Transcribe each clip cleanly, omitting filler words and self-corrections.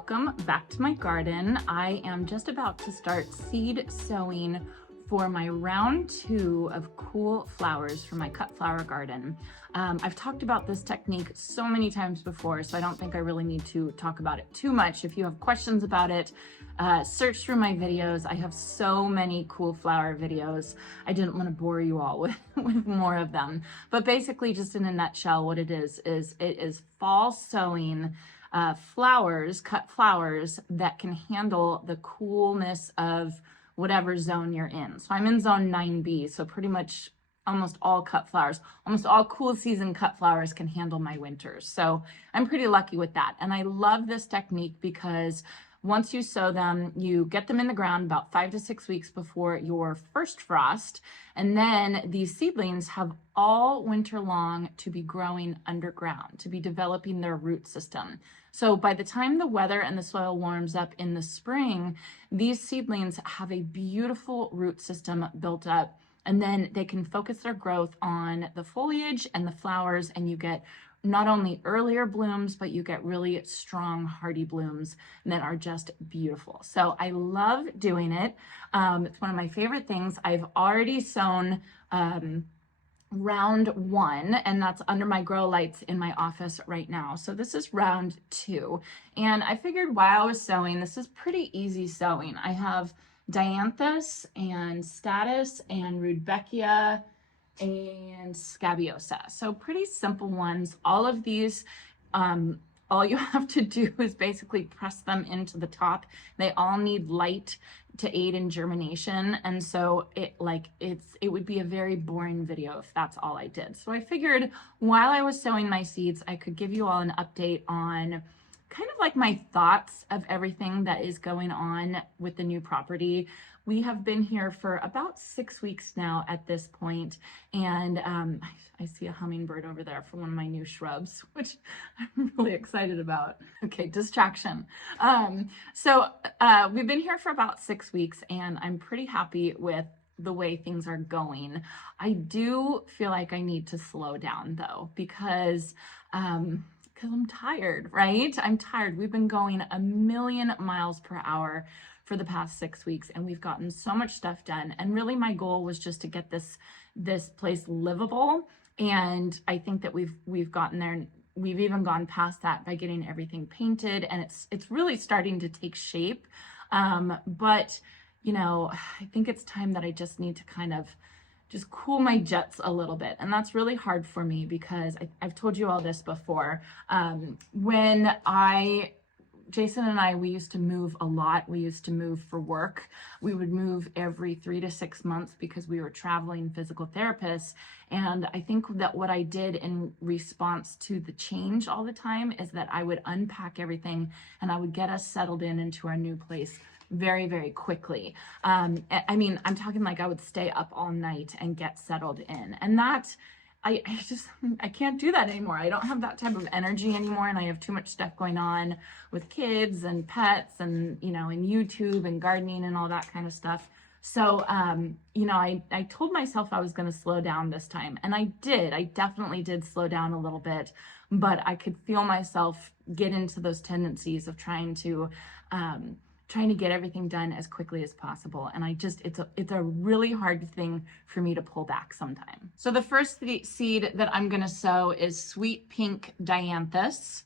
welcome back to my garden. I am just about to start seed sowing for my round 2 of cool flowers for my cut flower garden. I've talked about this technique so many times before, so I don't think I really need to talk about it too much. If you have questions about it, search through my videos. I have so many cool flower videos. I didn't want to bore you all with more of them. But basically, just in a nutshell, what it is fall sowing flowers, cut flowers that can handle the coolness of whatever zone you're in. So I'm in zone 9B, so pretty much almost all cut flowers, almost all cool season cut flowers can handle my winters. So I'm pretty lucky with that. And I love this technique because once you sow them, you get them in the ground about 5 to 6 weeks before your first frost. And then these seedlings have all winter long to be growing underground, to be developing their root system. So by the time the weather and the soil warms up in the spring, these seedlings have a beautiful root system built up, and then they can focus their growth on the foliage and the flowers, and you get not only earlier blooms, but you get really strong, hardy blooms that are just beautiful. So I love doing it. It's one of my favorite things. I've already sown round 1, and that's under my grow lights in my office right now. So this is round 2. And I figured while I was sowing, this is pretty easy sowing. I have Dianthus and Status and Rudbeckia and Scabiosa. So pretty simple ones. All of these, all you have to do is basically press them into the top. They all need light to aid in germination. And so it would be a very boring video if that's all I did. So I figured while I was sowing my seeds, I could give you all an update on kind of like my thoughts of everything that is going on with the new property. We have been here for about 6 weeks now at this point, and I see a hummingbird over there for one of my new shrubs, which I'm really excited about. Okay, distraction. We've been here for about 6 weeks, and I'm pretty happy with the way things are going. I do feel like I need to slow down though, because I'm tired, right? I'm tired. We've been going a million miles per hour for the past 6 weeks, and we've gotten so much stuff done. And really my goal was just to get this place livable. And I think that we've gotten there. We've even gone past that by getting everything painted, and it's really starting to take shape. But you know, I think it's time that I just need to kind of just cool my jets a little bit. And that's really hard for me because I've told you all this before. Jason and I, we used to move a lot. We used to move for work. We would move every 3 to 6 months because we were traveling physical therapists. And I think that what I did in response to the change all the time is that I would unpack everything and I would get us settled into our new place very, very quickly. I mean, I'm talking like I would stay up all night and get settled in. And that, I can't do that anymore. I don't have that type of energy anymore, and I have too much stuff going on with kids and pets and, you know, and YouTube and gardening and all that kind of stuff. So, you know, I told myself I was going to slow down this time, and I did. I definitely did slow down a little bit, but I could feel myself get into those tendencies of trying to get everything done as quickly as possible. And it's a really hard thing for me to pull back sometime. So the first seed that I'm gonna sow is Sweet Pink Dianthus.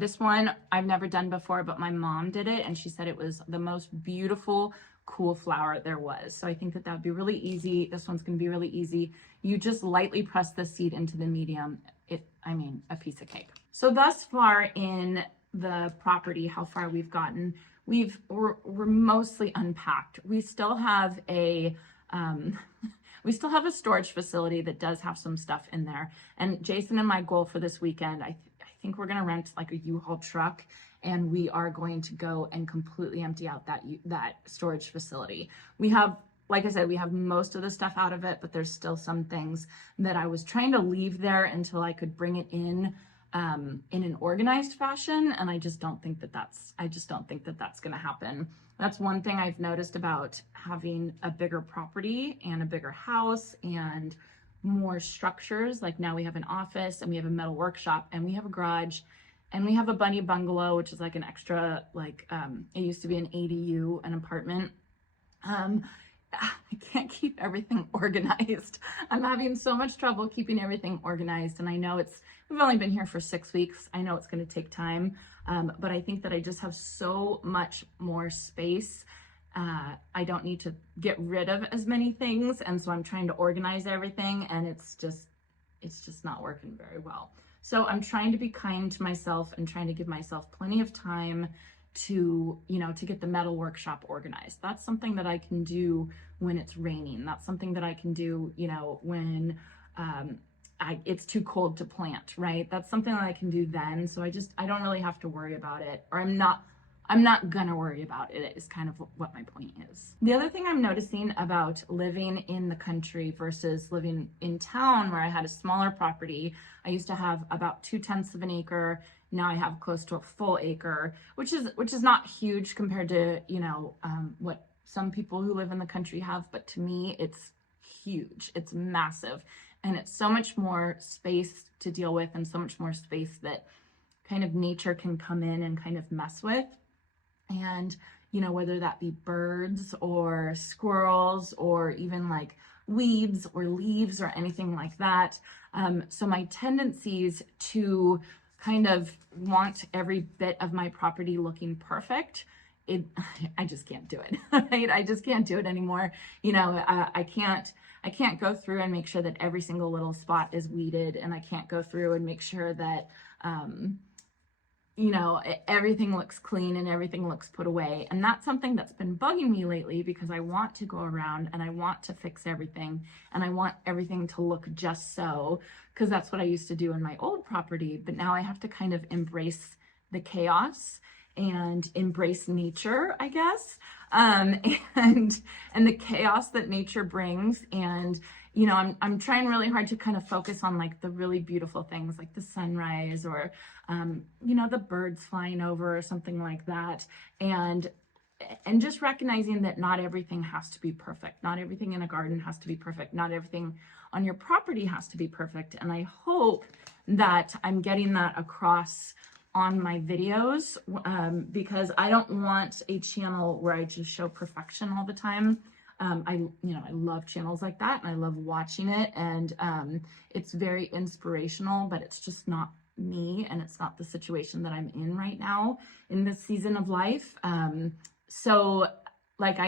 This one I've never done before, but my mom did it and she said it was the most beautiful, cool flower there was. So I think that would be really easy. This one's gonna be really easy. You just lightly press the seed into the medium. A piece of cake. So thus far in the property, how far we've gotten, we're mostly unpacked. We still have a storage facility that does have some stuff in there. And Jason and my goal for this weekend, I think we're gonna rent like a U-Haul truck, and we are going to go and completely empty out that storage facility. We have, like I said, we have most of the stuff out of it, but there's still some things that I was trying to leave there until I could bring it in an organized fashion, and I just don't think that that's going to happen. That's one thing I've noticed about having a bigger property and a bigger house and more structures. Like now we have an office and we have a metal workshop and we have a garage And we have a bunny bungalow, which is like an extra, like, it used to be an ADU, an apartment. I can't keep everything organized. I'm having so much trouble keeping everything organized. And I know we've only been here for 6 weeks. I know it's going to take time. But I think that I just have so much more space. I don't need to get rid of as many things. And so I'm trying to organize everything, and it's just not working very well. So I'm trying to be kind to myself and trying to give myself plenty of time to, to get the metal workshop organized. That's something that I can do when it's raining. That's something that I can do, when it's too cold to plant, right? That's something that I can do then. So I don't really have to worry about it, or I'm not gonna worry about it, is kind of what my point is. The other thing I'm noticing about living in the country versus living in town, where I had a smaller property, I used to have about 2/10 of an acre. Now I have close to a full acre, which is not huge compared to, what some people who live in the country have. But to me, it's huge. It's massive. And it's so much more space to deal with, and so much more space that kind of nature can come in and kind of mess with. And, whether that be birds or squirrels or even like weeds or leaves or anything like that. So my tendencies to kind of want every bit of my property looking perfect, I just can't do it, right? I just can't do it anymore. I can't go through and make sure that every single little spot is weeded, and I can't go through and make sure that, everything looks clean and everything looks put away. And that's something that's been bugging me lately, because I want to go around and I want to fix everything, and I want everything to look just so, because that's what I used to do in my old property. But now I have to kind of embrace the chaos and embrace nature, I guess, and the chaos that nature brings. And I'm trying really hard to kind of focus on like the really beautiful things, like the sunrise, or the birds flying over or something like that, and just recognizing that not everything has to be perfect. Not everything in a garden has to be perfect. Not everything on your property has to be perfect. And I hope that I'm getting that across on my videos, because I don't want a channel where I just show perfection all the time. I love channels like that, and I love watching it, and it's very inspirational, but it's just not me, and it's not the situation that I'm in right now in this season of life. So like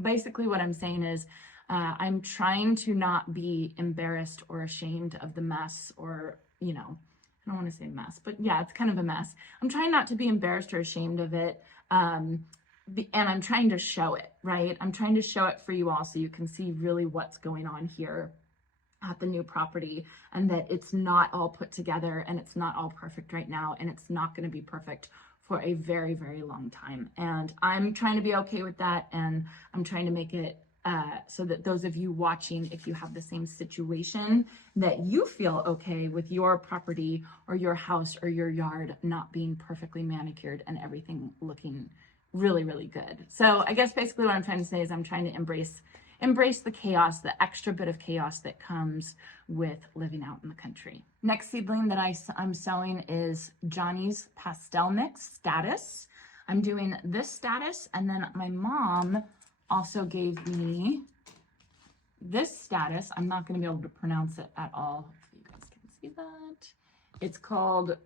basically what I'm saying is, I'm trying to not be embarrassed or ashamed of the mess, or, I don't want to say mess, but yeah, it's kind of a mess. I'm trying not to be embarrassed or ashamed of it. And I'm trying to show it, right? I'm trying to show it for you all, so you can see really what's going on here at the new property, and that it's not all put together, and it's not all perfect right now, and it's not going to be perfect for a very, very long time. And I'm trying to be okay with that, and I'm trying to make it so that those of you watching, if you have the same situation, that you feel okay with your property or your house or your yard not being perfectly manicured and everything looking really, really good. So I guess basically what I'm trying to say is I'm trying to embrace the chaos, the extra bit of chaos that comes with living out in the country. Next seedling that I'm sowing is Johnny's Pastel Mix Status. I'm doing this status, and then my mom also gave me this status. I'm not going to be able to pronounce it at all. You guys can see that. It's called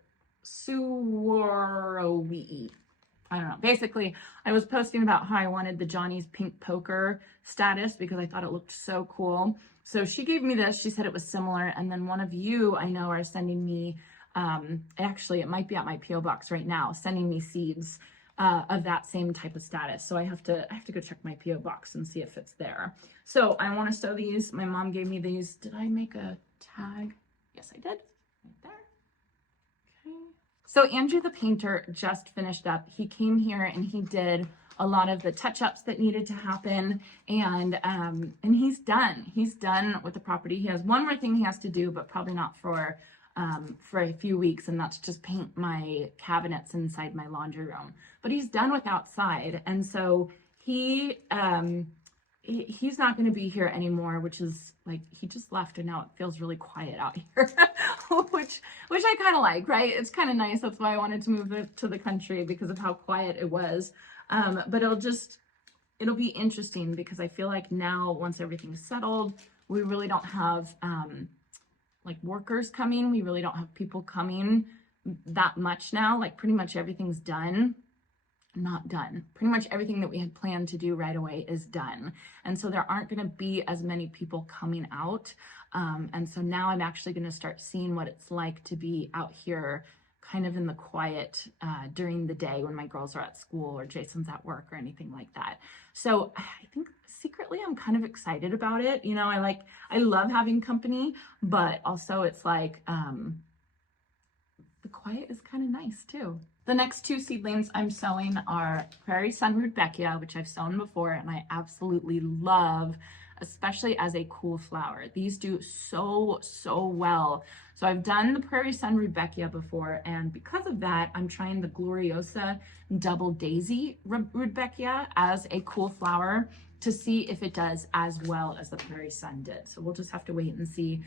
Suwarowee. I don't know. Basically, I was posting about how I wanted the Johnny's Pink Poker status because I thought it looked so cool. So she gave me this. She said it was similar. And then one of you I know are sending me, actually it might be at my P.O. box right now, sending me seeds of that same type of status. So I have to go check my P.O. box and see if it's there. So I want to sow these. My mom gave me these. Did I make a tag? Yes, I did. Right there. Okay. So Andrew the painter just finished up. He came here and he did a lot of the touch-ups that needed to happen, and he's done. He's done with the property. He has one more thing he has to do, but probably not for a few weeks, and that's just paint my cabinets inside my laundry room. But he's done with outside, and so he he's not going to be here anymore, which is like, he just left and now it feels really quiet out here, which I kind of like, right? It's kind of nice. That's why I wanted to move to the country, because of how quiet it was. But it'll be interesting, because I feel like now, once everything's settled, we really don't have like workers coming. We really don't have people coming that much now. Like pretty much everything's done. Not done. Pretty much everything that we had planned to do right away is done. And so there aren't going to be as many people coming out. And so now I'm actually going to start seeing what it's like to be out here kind of in the quiet during the day when my girls are at school or Jason's at work or anything like that. So I think secretly I'm kind of excited about it. You know, I love having company, but also it's like the quiet is kind of nice too. The next two seedlings I'm sowing are Prairie Sun Rudbeckia, which I've sown before and I absolutely love, especially as a cool flower. These do so well. So I've done the Prairie Sun Rudbeckia before, and because of that, I'm trying the Gloriosa Double Daisy Rudbeckia as a cool flower to see if it does as well as the Prairie Sun did. So we'll just have to wait and see.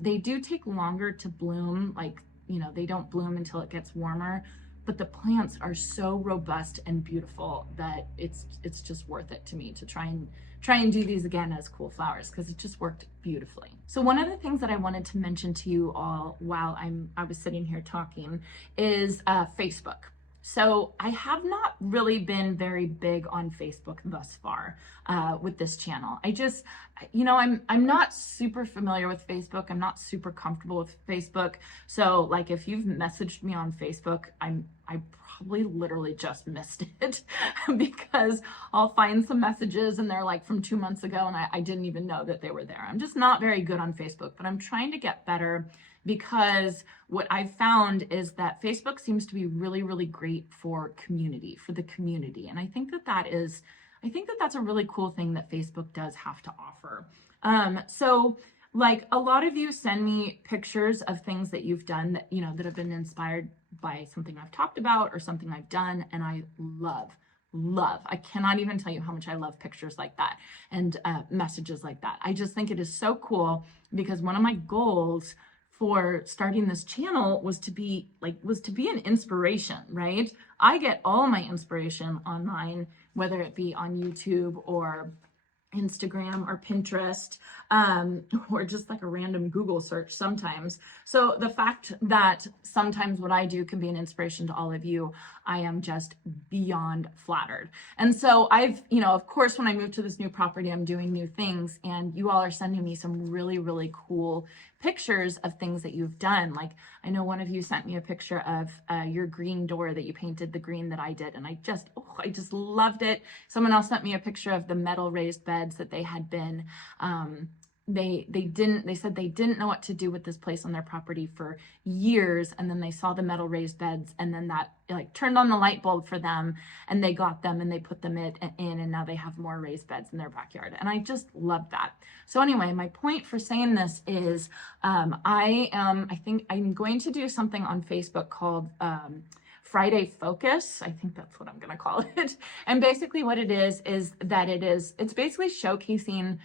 They do take longer to bloom, like, you know, they don't bloom until it gets warmer, but the plants are so robust and beautiful that it's just worth it to me to try and do these again as cool flowers, because it just worked beautifully. So one of the things that I wanted to mention to you all while I was sitting here talking is Facebook. So I have not really been very big on Facebook thus far with this channel. I just, you know, I'm not super familiar with Facebook. I'm not super comfortable with Facebook. So like if you've messaged me on Facebook, I probably literally just missed it because I'll find some messages and they're like from 2 months ago and I didn't even know that they were there. I'm just not very good on Facebook, but I'm trying to get better, because what I've found is that Facebook seems to be really great for community, for the community. And I think that's a really cool thing that Facebook does have to offer. So like a lot of you send me pictures of things that you've done that, you know, that have been inspired by something I've talked about or something I've done. And I love, I cannot even tell you how much I love pictures like that and messages like that. I just think it is so cool, because one of my goals for starting this channel was to be an inspiration, right? I get all my inspiration online, whether it be on YouTube or Instagram or Pinterest, or just like a random Google search sometimes. So the fact that sometimes what I do can be an inspiration to all of you, I am just beyond flattered. And so I've, you know, of course, when I moved to this new property, I'm doing new things, and you all are sending me some really cool pictures of things that you've done. Like I know one of you sent me a picture of your green door that you painted the green that I did, and I just loved it. Someone else sent me a picture of the metal raised beds that they had been they said they didn't know what to do with this place on their property for years, and then they saw the metal raised beds, and then that like turned on the light bulb for them, and they got them and they put them in, and now they have more raised beds in their backyard, and I just love that. So anyway, my point for saying this is I think I'm going to do something on Facebook called Friday Focus. I think that's what I'm going to call it. And basically what it is that it's basically showcasing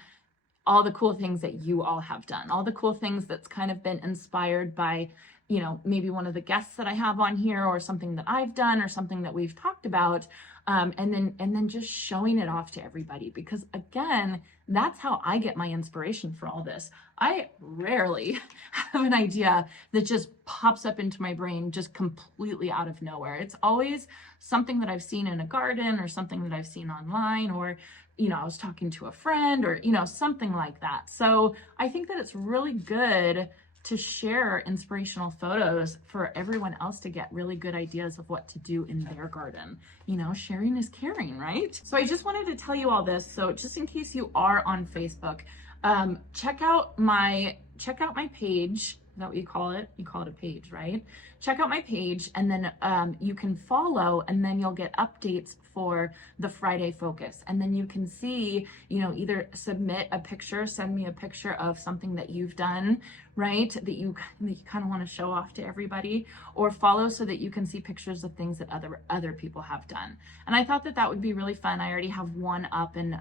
all the cool things that you all have done, all the cool things that's kind of been inspired by, you know, maybe one of the guests that I have on here, or something that I've done, or something that we've talked about, and then just showing it off to everybody, because again, that's how I get my inspiration for all this. I rarely have an idea that just pops up into my brain just completely out of nowhere. It's always something that I've seen in a garden, or something that I've seen online, or, you know, I was talking to a friend, or, you know, something like that. So I think that it's really good to share inspirational photos for everyone else to get really good ideas of what to do in their garden. You know, sharing is caring, right? So I just wanted to tell you all this. So just in case you are on Facebook, check out my page. Is that what you call it? You call it a page, right? Check out my page, and then you can follow, and then you'll get updates for the Friday focus. And then you can see, you know, either submit a picture, send me a picture of something that you've done, right? That you kind of want to show off to everybody, or follow so that you can see pictures of things that other people have done. And I thought that that would be really fun. I already have one up, and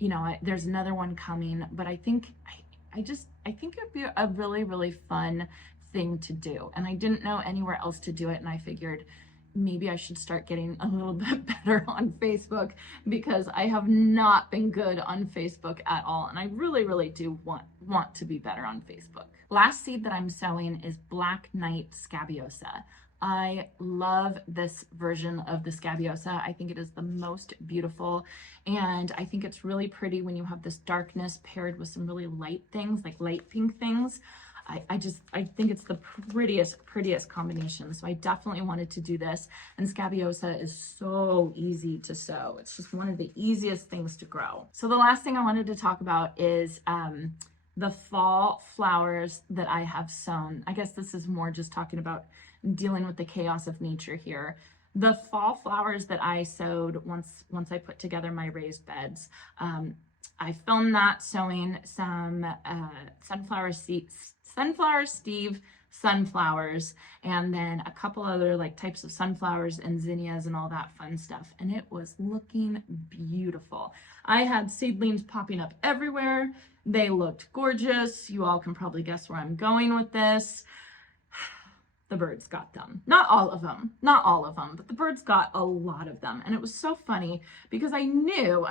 you know, there's another one coming, but I think I think it'd be a really, really fun thing to do. And I didn't know anywhere else to do it. And I figured maybe I should start getting a little bit better on Facebook, because I have not been good on Facebook at all. And I really, really do want to be better on Facebook. Last seed that I'm sowing is Black Knight Scabiosa. I love this version of the Scabiosa. I think it is the most beautiful, and I think it's really pretty when you have this darkness paired with some really light things, like light pink things. I think it's the prettiest combination. So I definitely wanted to do this. And Scabiosa is so easy to sow. It's just one of the easiest things to grow. So the last thing I wanted to talk about is the fall flowers that I have sown. I guess this is more just talking about dealing with the chaos of nature here. The fall flowers that I sowed once I put together my raised beds, I filmed that sowing some Sunflower Steve sunflowers, and then a couple other like types of sunflowers and zinnias and all that fun stuff. And it was looking beautiful. I had seedlings popping up everywhere. They looked gorgeous. You all can probably guess where I'm going with this. The birds got them. Not all of them, but the birds got a lot of them. And it was so funny because I knew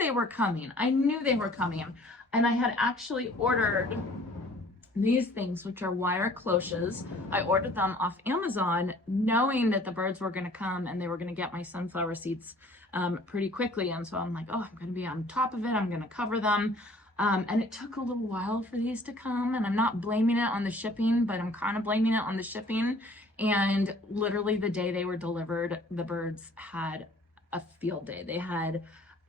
they were coming. I knew they were coming. And I had actually ordered these things, which are wire cloches. I ordered them off Amazon, knowing that the birds were going to come and they were going to get my sunflower seeds pretty quickly. And so I'm like, oh, I'm going to be on top of it. I'm going to cover them. And it took a little while for these to come, and I'm not blaming it on the shipping, but I'm kind of blaming it on the shipping. And literally the day they were delivered, the birds had a field day. They had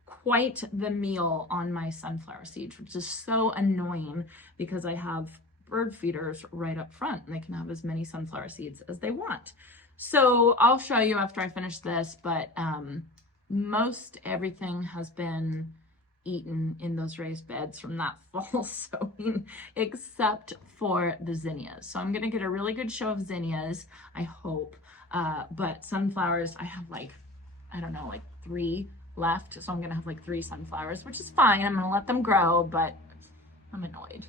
quite the meal on my sunflower seeds, which is so annoying because I have bird feeders right up front and they can have as many sunflower seeds as they want. So I'll show you after I finish this, but most everything has been eaten in those raised beds from that fall sowing, except for the zinnias. So I'm gonna get a really good show of zinnias, I hope. But sunflowers, I have like, I don't know, like 3 left. So I'm gonna have like 3 sunflowers, which is fine. I'm gonna let them grow, but I'm annoyed.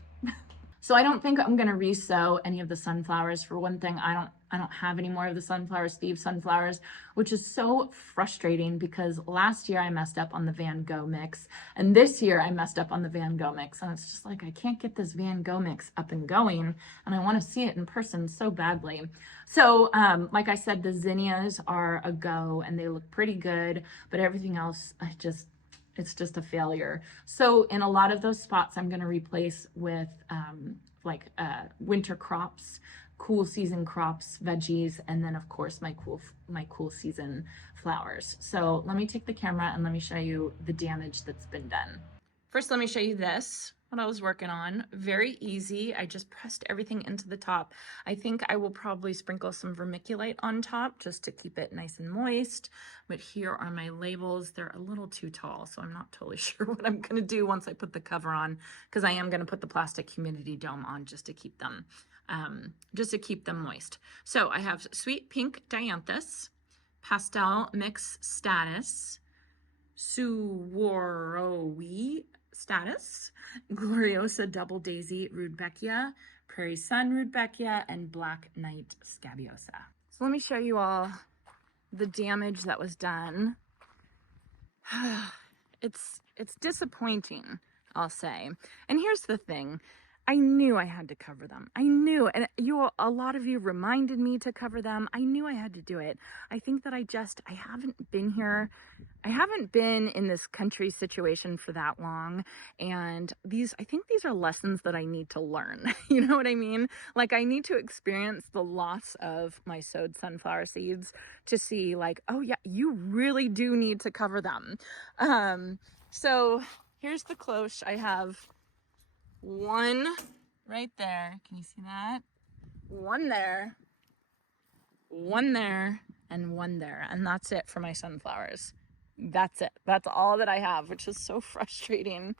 So I don't think I'm gonna re-sow any of the sunflowers. For one thing, I don't have any more of the Sunflower Steve sunflowers, which is so frustrating because last year I messed up on the Van Gogh mix, and this year I messed up on the Van Gogh mix, and it's just like I can't get this Van Gogh mix up and going, and I want to see it in person so badly. So like I said, the zinnias are a go, and they look pretty good, but everything else, it's just a failure. So in a lot of those spots, I'm going to replace with winter crops, cool season crops, veggies, and then of course my cool season flowers. So let me take the camera and let me show you the damage that's been done. First, let me show you this, what I was working on. Very easy. I just pressed everything into the top. I think I will probably sprinkle some vermiculite on top just to keep it nice and moist. But here are my labels. They're a little too tall, so I'm not totally sure what I'm gonna do once I put the cover on, because I am gonna put the plastic humidity dome on just to keep them moist. So I have Sweet Pink Dianthus, Pastel Mix Status, Suwarowi Status, Gloriosa Double Daisy Rudbeckia, Prairie Sun Rudbeckia, and Black Knight Scabiosa. So let me show you all the damage that was done. It's disappointing, I'll say. And here's the thing. I knew I had to cover them. I knew, and a lot of you reminded me to cover them. I knew I had to do it. I think that I haven't been here. I haven't been in this country situation for that long. And I think these are lessons that I need to learn. You know what I mean? Like I need to experience the loss of my sowed sunflower seeds to see like, oh yeah, you really do need to cover them. So here's the cloche. I have one right there. Can you see that? One there, one there, and one there. And that's it for my sunflowers. That's it. That's all that I have, which is so frustrating.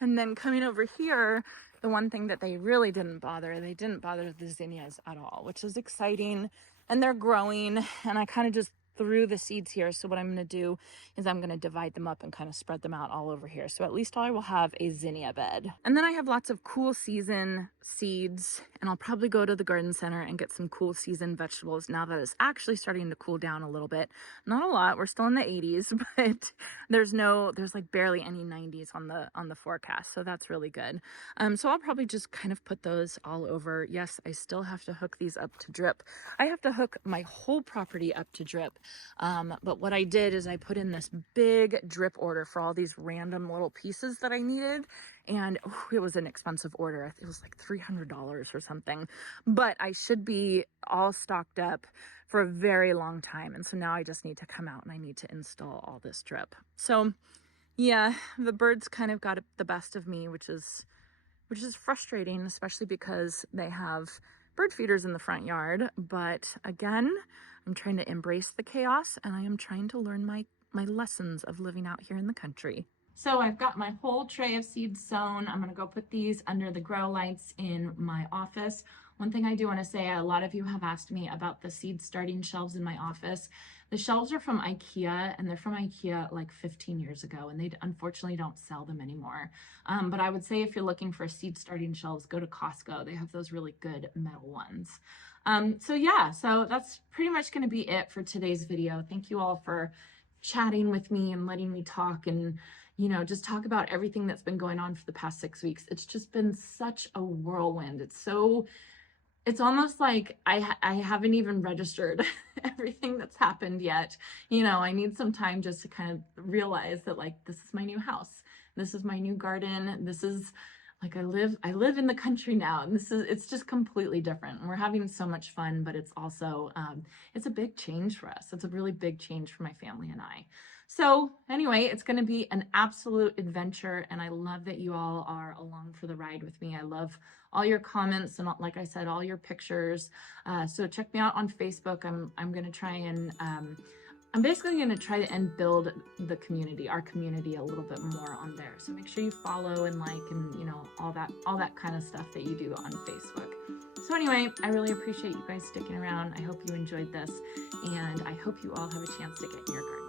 And then coming over here, the one thing that they really didn't bother, they didn't bother the zinnias at all, which is exciting. And they're growing, and I kind of just threw the seeds here. So what I'm going to do is I'm going to divide them up and kind of spread them out all over here. So at least I will have a zinnia bed. And then I have lots of cool season seeds, and I'll probably go to the garden center and get some cool season vegetables now that it's actually starting to cool down a little bit. Not a lot. We're still in the 80s, but there's like barely any 90s on the forecast. So that's really good. So I'll probably just kind of put those all over. Yes, I still have to hook these up to drip. I have to hook my whole property up to drip. But what I did is I put in this big drip order for all these random little pieces that I needed. And it was an expensive order. It was like $300 or something, but I should be all stocked up for a very long time. And so now I just need to come out and I need to install all this drip. So yeah, the birds kind of got the best of me, which is frustrating, especially because they have bird feeders in the front yard. But again, I'm trying to embrace the chaos, and I am trying to learn my lessons of living out here in the country. So I've got my whole tray of seeds sown. I'm gonna go put these under the grow lights in my office. One thing I do want to say, a lot of you have asked me about the seed starting shelves in my office. The shelves are from IKEA, and they're from IKEA like 15 years ago, and they unfortunately don't sell them anymore. But I would say if you're looking for seed starting shelves, go to Costco. They have those really good metal ones. So yeah, so that's pretty much going to be it for today's video. Thank you all for chatting with me and letting me talk and, you know, just talk about everything that's been going on for the past 6 weeks. It's just been such a whirlwind. It's almost like I haven't even registered everything that's happened yet. You know, I need some time just to kind of realize that, like, this is my new house. This is my new garden. This is like I live in the country now, and it's just completely different. And we're having so much fun, but it's also it's a big change for us. It's a really big change for my family and I. So anyway, it's going to be an absolute adventure, and I love that you all are along for the ride with me. I love all your comments and, like I said, all your pictures. So check me out on Facebook. I'm going to try and I'm basically going to try and build the community, our community, a little bit more on there. So make sure you follow and like, and you know, all that kind of stuff that you do on Facebook. So anyway, I really appreciate you guys sticking around. I hope you enjoyed this, and I hope you all have a chance to get in your garden.